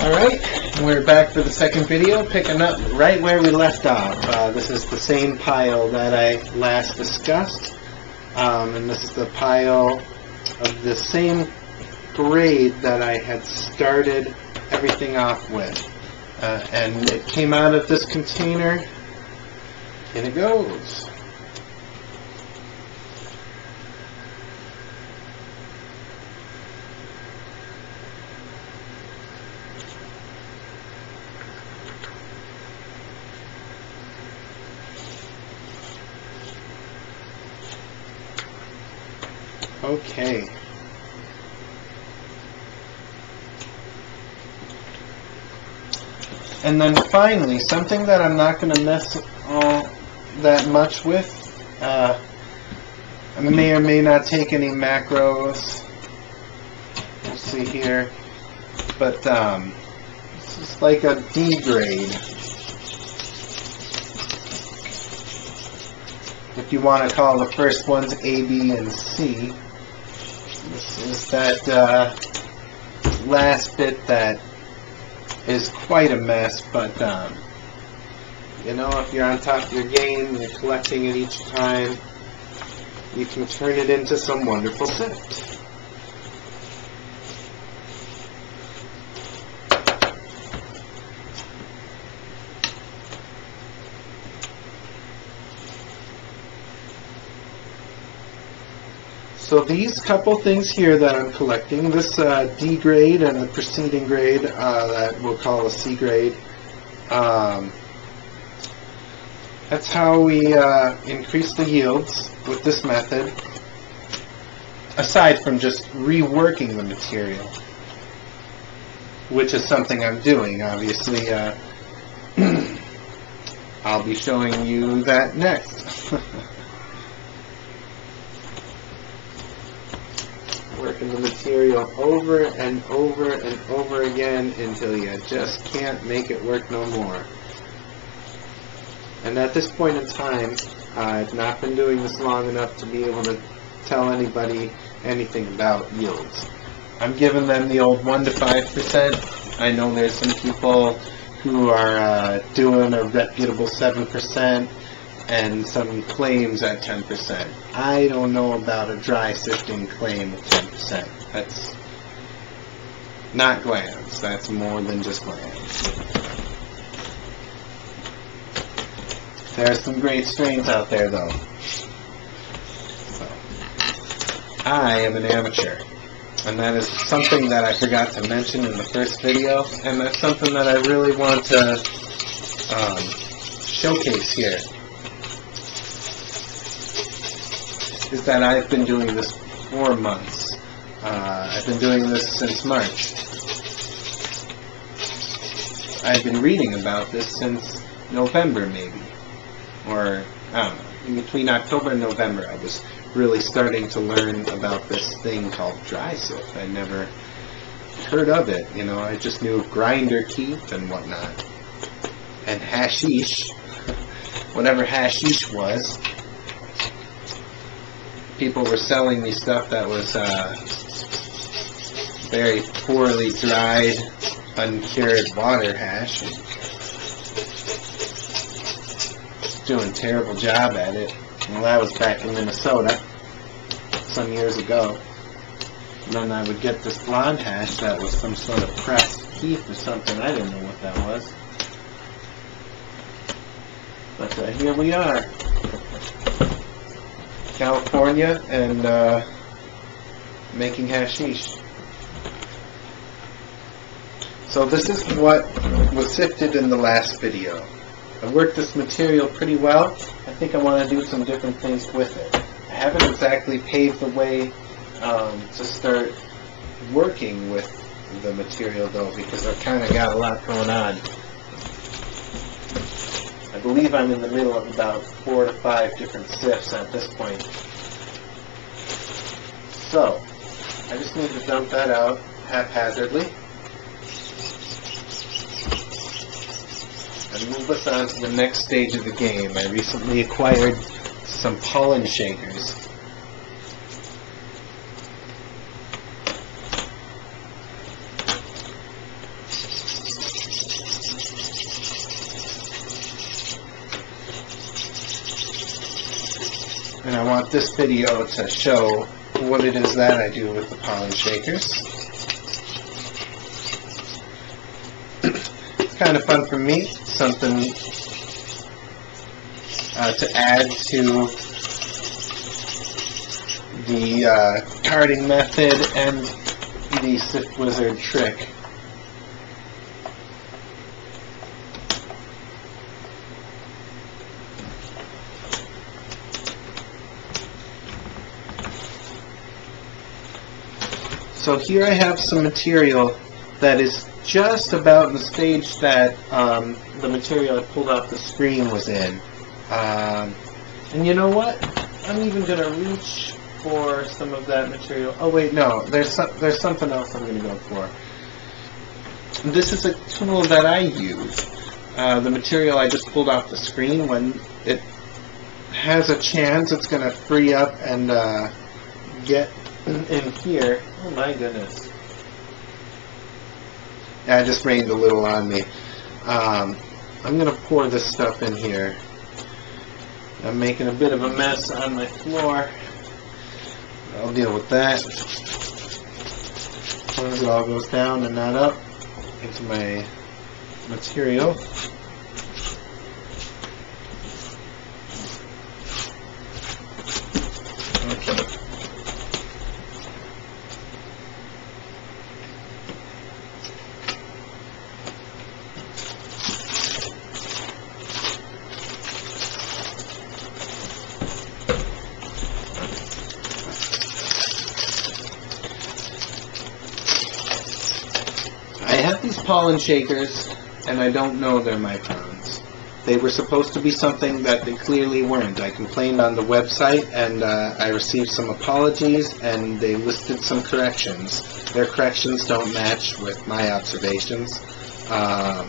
Alright, we're back for the second video, picking up right where we left off. This is the same pile that I last discussed, and this is the pile of the same grade that I had started everything off with. And it came out of this container, and it goes. Okay. And then finally, something that I'm not going to mess that much with. I may or may not take any macros. We'll see here. But this is like a D grade. If you want to call the first ones A, B, and C. This is that last bit that is quite a mess, but you know, if you're on top of your game, you're collecting it each time, you can turn it into some wonderful Sift. So these couple things here that I'm collecting, this D grade and the preceding grade that we'll call a C grade, that's how we increase the yields with this method, aside from just reworking the material, which is something I'm doing, obviously. I'll be showing you that next. Working the material over and over and over again until you just can't make it work no more. And at this point in time, I've not been doing this long enough to be able to tell anybody anything about yields. I'm giving them the old 1 to 5%. I know there's some people who are doing a reputable 7%. And some claims at 10%. I don't know about a dry sifting claim of 10%. That's not glands. That's more than just glands. There are some great strains out there, though. So, I am an amateur. And that is something that I forgot to mention in the first video. And that's something that I really want to showcase here. Is that I've been doing this for months. I've been doing this since March. I've been reading about this since November, maybe. Or, I don't know, in between October and November I was really starting to learn about this thing called dry sift. I never heard of it, you know, I just knew grinder keep and whatnot. And hashish, whatever hashish was. People were selling me stuff that was very poorly dried, uncured water hash. Doing a terrible job at it. Well, that was back in Minnesota some years ago. And then I would get this blonde hash that was some sort of pressed heath or something. I didn't know what that was. But here we are. California and making hashish. So this is what was sifted in the last video. I worked this material pretty well. I think I want to do some different things with it. I haven't exactly paved the way to start working with the material though, because I've kind of got a lot going on. I believe I'm in the middle of about 4 to 5 different sifts at this point. So, I just need to dump that out haphazardly and move us on to the next stage of the game. I recently acquired some pollen shakers. And I want this video to show what it is that I do with the pollen shakers. It's kind of fun for me, something to add to the carding method and the Sift Wizard trick. So here I have some material that is just about in the stage that the material I pulled off the screen was in. And you know what? I'm even going to reach for some of that material. Oh wait, no, there's something else I'm going to go for. This is a tool that I use. The material I just pulled off the screen, when it has a chance, it's going to free up and get in here. Oh my goodness. Yeah, it just rained a little on me. I'm going to pour this stuff in here. I'm making a bit of a mess on my floor. I'll deal with that. As long as it all goes down and not up into my material. Okay. I have these pollen shakers, and I don't know they're microns. They were supposed to be something that they clearly weren't. I complained on the website, and I received some apologies, and they listed some corrections. Their corrections don't match with my observations. I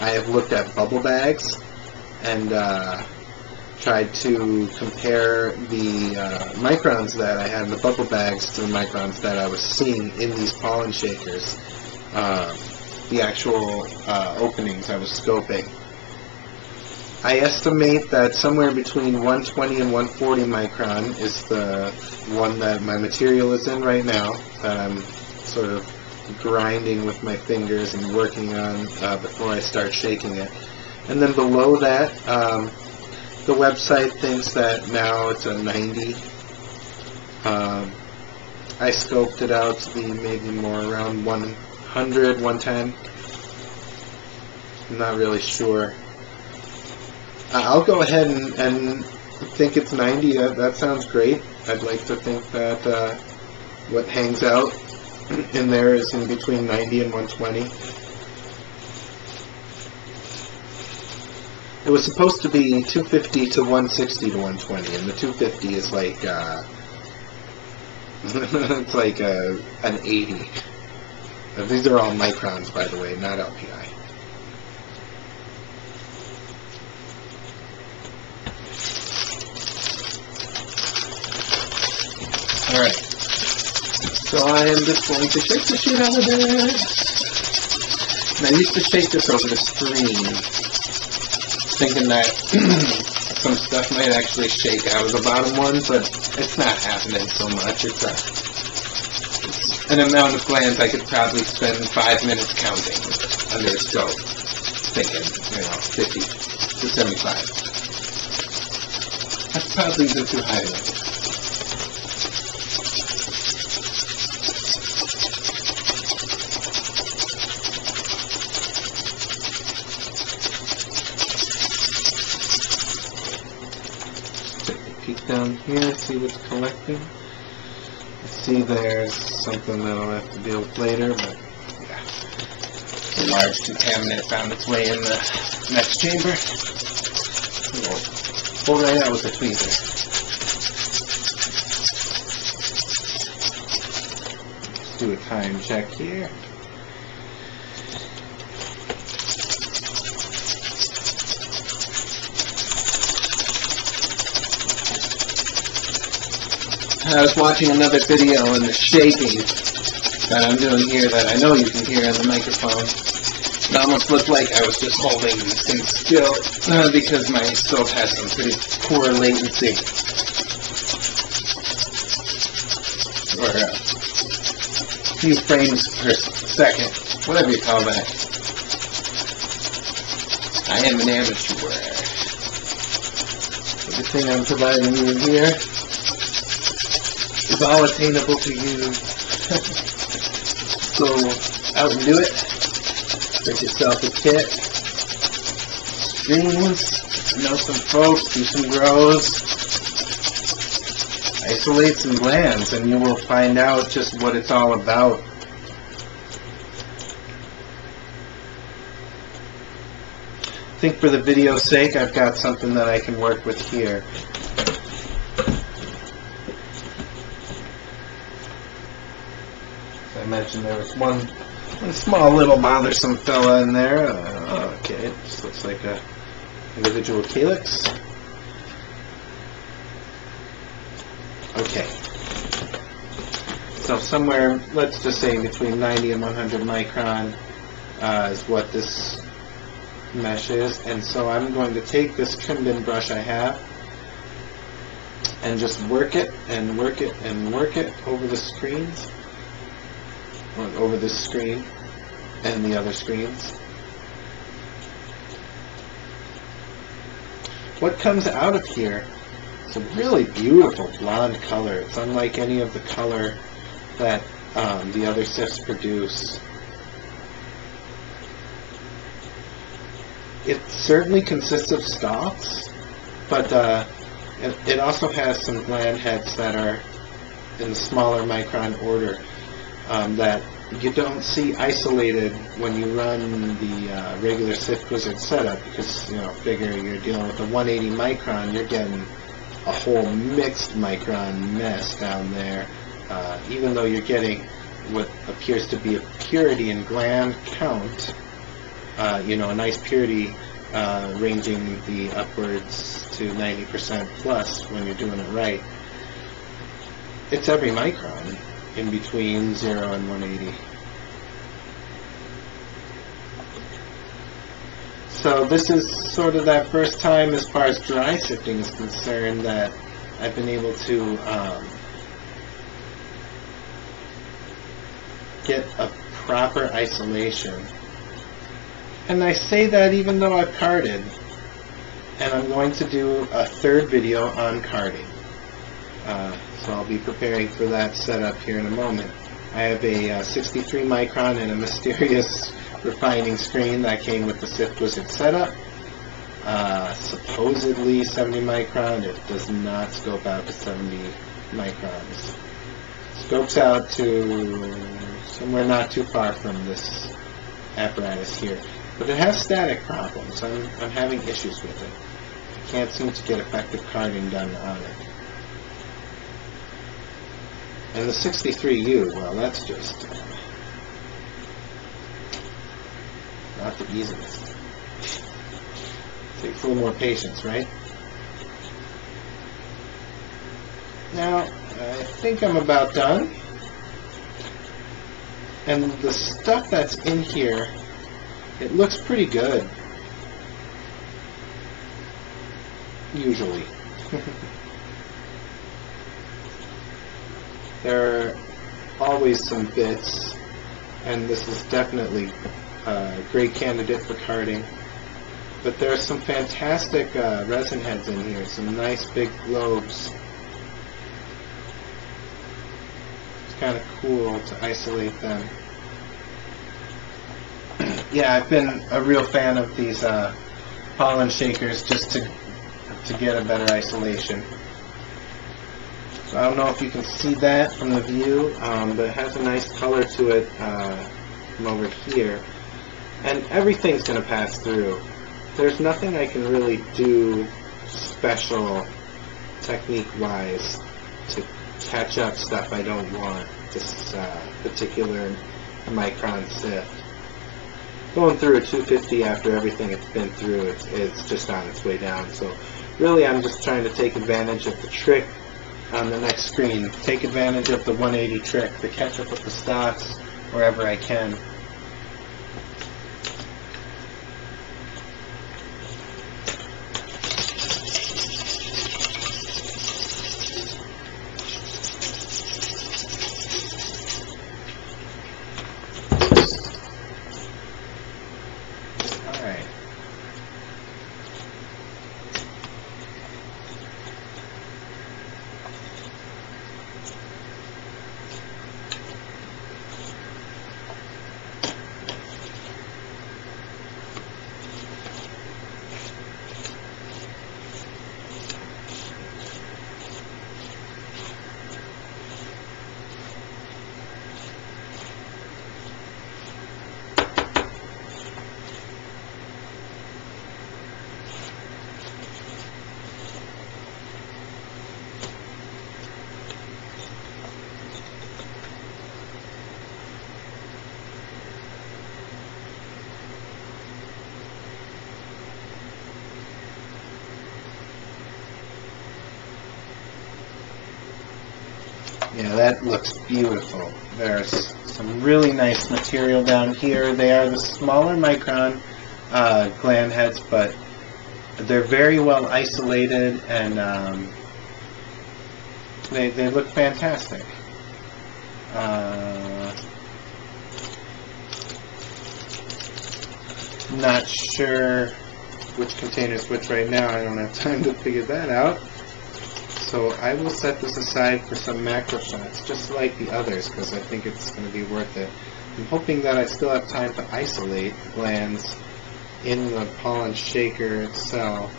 have looked at bubble bags, and tried to compare the microns that I had in the bubble bags to the microns that I was seeing in these pollen shakers. The actual openings I was scoping. I estimate that somewhere between 120 and 140 micron is the one that my material is in right now, that I'm sort of grinding with my fingers and working on before I start shaking it. And then below that, the website thinks that now it's a 90. I scoped it out to be maybe more around 100, 110. I'm not really sure. I'll go ahead and think it's 90. That sounds great. I'd like to think that what hangs out in there is in between 90 and 120. It was supposed to be 250 to 160 to 120, and the 250 is like it's like an 80. These are all microns, by the way, not LPI. Alright. So I am just going to shake the shit out of it. And I used to shake this over the screen, thinking that some stuff might actually shake out of the bottom one, but it's not happening so much. It's an amount of glands I could probably spend 5 minutes counting under a scope, thinking, 50 to 75. That's probably even too high level. Peek down here, see what's collecting. I see there's something that I'll have to deal with later, but yeah. A large contaminant found its way in the next chamber. Pull right out with the tweezer. Let's do a time check here. I was watching another video and the shaking that I'm doing here that I know you can hear on the microphone. It almost looked like I was just holding these things still because my stove has some pretty poor latency. or a few frames per second, whatever you call that. I am an amateur. Everything I'm providing you here is all attainable to you. So, out and do it. Get yourself a kit. Screens. Know some folks. Do some grows. Isolate some glands, and you will find out just what it's all about. I think for the video's sake, I've got something that I can work with here. As I mentioned, there was one small little bothersome fella in there. Okay, it just looks like a individual calyx. Okay. So somewhere, let's just say between 90 and 100 micron is what this mesh is. And so I'm going to take this trimmed in brush I have and just work it and work it and work it over the screens, or over this screen and the other screens. What comes out of here? It's a really beautiful blonde color. It's unlike any of the color that the other sifts produce. It certainly consists of stalks, but it also has some gland heads that are in the smaller micron order that you don't see isolated when you run the regular Sift Wizard setup, because, you know, figure you're dealing with a 180 micron, you're getting a whole mixed micron mess down there, even though you're getting what appears to be a purity in gland count, you know, a nice purity ranging the upwards to 90% plus when you're doing it right. It's every micron in between 0 and 180. So this is sort of that first time as far as dry sifting is concerned that I've been able to get a proper isolation. And I say that even though I've carded, and I'm going to do a third video on carding. So I'll be preparing for that setup here in a moment. I have a 63 micron and a mysterious refining screen that came with the Sift Wizard setup. Supposedly 70 micron. It does not scope out to 70 microns. Scopes out to somewhere not too far from this apparatus here. But it has static problems. I'm having issues with it. I can't seem to get effective carding done on it. And the 63U, well, that's just not the easiest. Takes a little more patience, right? Now, I think I'm about done. And the stuff that's in here, it looks pretty good. Usually. There are always some bits, and this is definitely a great candidate for carding. But there are some fantastic resin heads in here, some nice big globes. It's kind of cool to isolate them. Yeah, I've been a real fan of these pollen shakers just to get a better isolation. So I don't know if you can see that from the view, but it has a nice color to it from over here. And everything's going to pass through. There's nothing I can really do special technique-wise to catch up stuff I don't want this particular micron sift. Going through a 250 after everything it's been through, it's just on its way down. So really I'm just trying to take advantage of the trick on the next screen. Take advantage of the 180 trick, the catch up with the stocks wherever I can. Yeah, that looks beautiful. There's some really nice material down here. They are the smaller micron gland heads, but they're very well isolated, and they look fantastic. Not sure which container's which right now. I don't have time to figure that out. So I will set this aside for some macro shots, just like the others, because I think it's going to be worth it. I'm hoping that I still have time to isolate glands in the pollen shaker itself.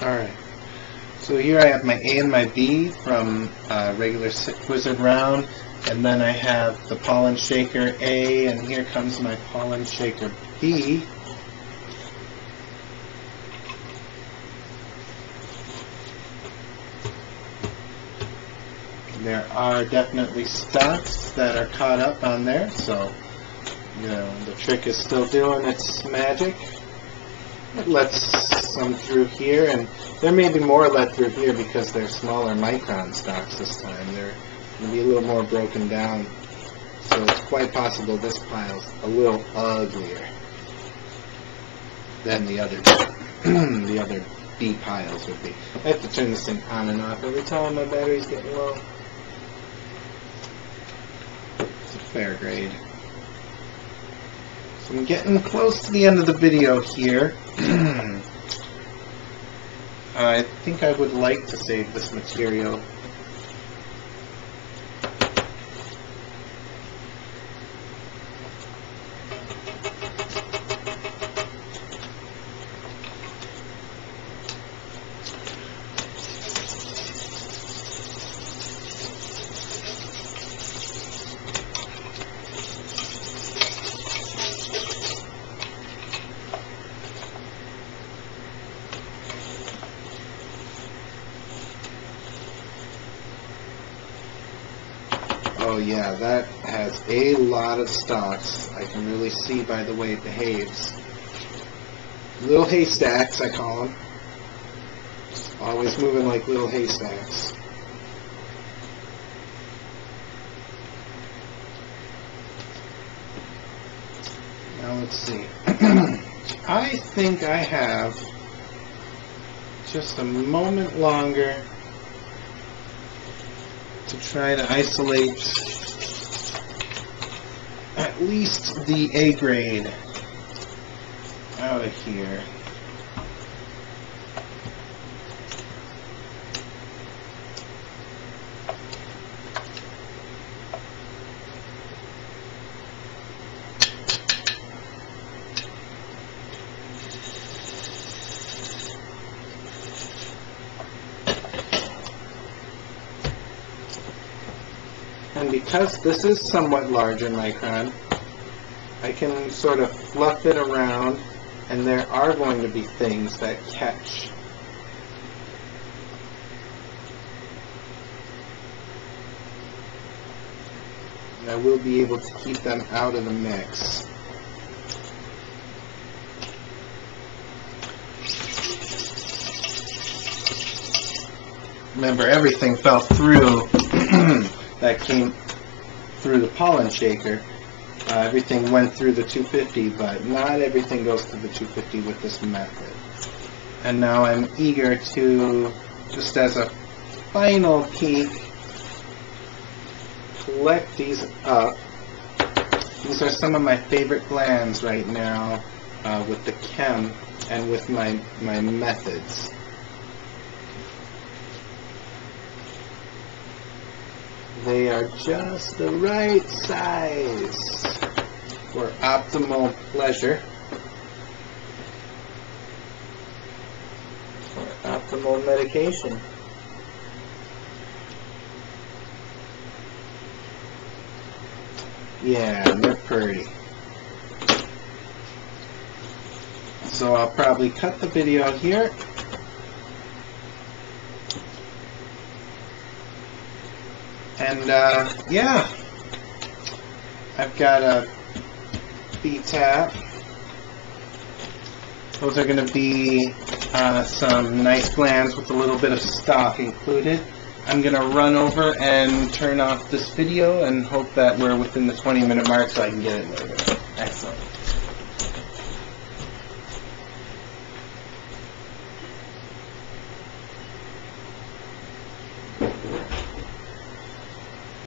Alright, so here I have my A and my B from regular Wizard round, and then I have the pollen shaker A, and here comes my pollen shaker B. There are definitely stalks that are caught up on there, so you know the trick is still doing its magic. It lets some through here, and there may be more let through here because they're smaller micron stalks this time. They're going to be a little more broken down, so it's quite possible this pile's a little uglier than the other the other B piles would be. I have to turn this thing on and off every time my battery's getting low. It's a fair grade. So I'm getting close to the end of the video here. I think I would like to save this material. Oh yeah, that has a lot of stalks. I can really see by the way it behaves. Little haystacks, I call them. Always moving like little haystacks. Now let's see. I think I have just a moment longer to try to isolate at least the A grade out of here. And because this is somewhat larger micron, I can sort of fluff it around, and there are going to be things that catch. And I will be able to keep them out of the mix. Remember, everything fell through that came through the pollen shaker. Everything went through the 250, but not everything goes through the 250 with this method. And now I'm eager to, just as a final peek, collect these up. These are some of my favorite glands right now with the chem and with my methods. They are just the right size for optimal pleasure, for optimal medication. Yeah, they're pretty. So I'll probably cut the video here. And yeah, I've got a B-tab. Those are going to be some nice glands with a little bit of stock included. I'm going to run over and turn off this video and hope that we're within the 20-minute mark so I can get it later. Excellent.